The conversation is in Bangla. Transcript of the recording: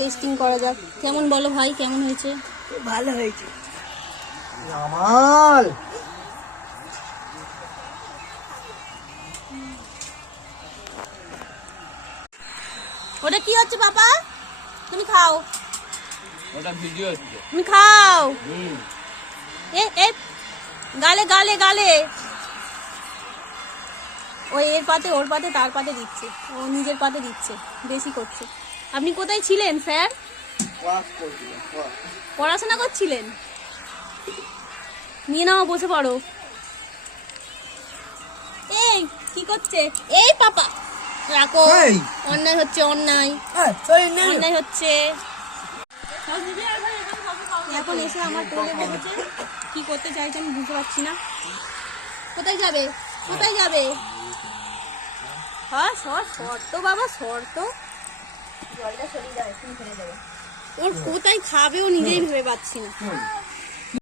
টেস্টিং করা যাক। কেমন বলো ভাই, কেমন হয়েছে? ভালো হয়েছে। জামাল ওটা কি হচ্ছে বাবা? তুমি খাও। ওটা ভিডিও হচ্ছে। তুমি খাও। এ গালে গালে গালে। ও এর পাতে ওর পাতে তার পাতে দিচ্ছে, ও নিজের পাতে দিচ্ছে, বেশি করছে। আপনি কোথায় ছিলেন স্যার? পড়াশোনা করছিলেন? নিয়ে নাও, বসে পড়ো। এই কি করছে? এই পাপা রাখো। অন্যায় হচ্ছে, অন্যায় অন্যায় হচ্ছে। এখন এসে আমার কোলে বসেছে, কি করতে চাইছে আমি বুঝতে পারছি না। কোথায় যাবে? কোথায় যাবে? হ্যাঁ শর্ত বাবা, শর্ত। জলটা সরিয়ে যাবে, তুমি ফেলে যাবে। ওর কোথায় খাবে ও নিজেই ভেবে পাচ্ছি না।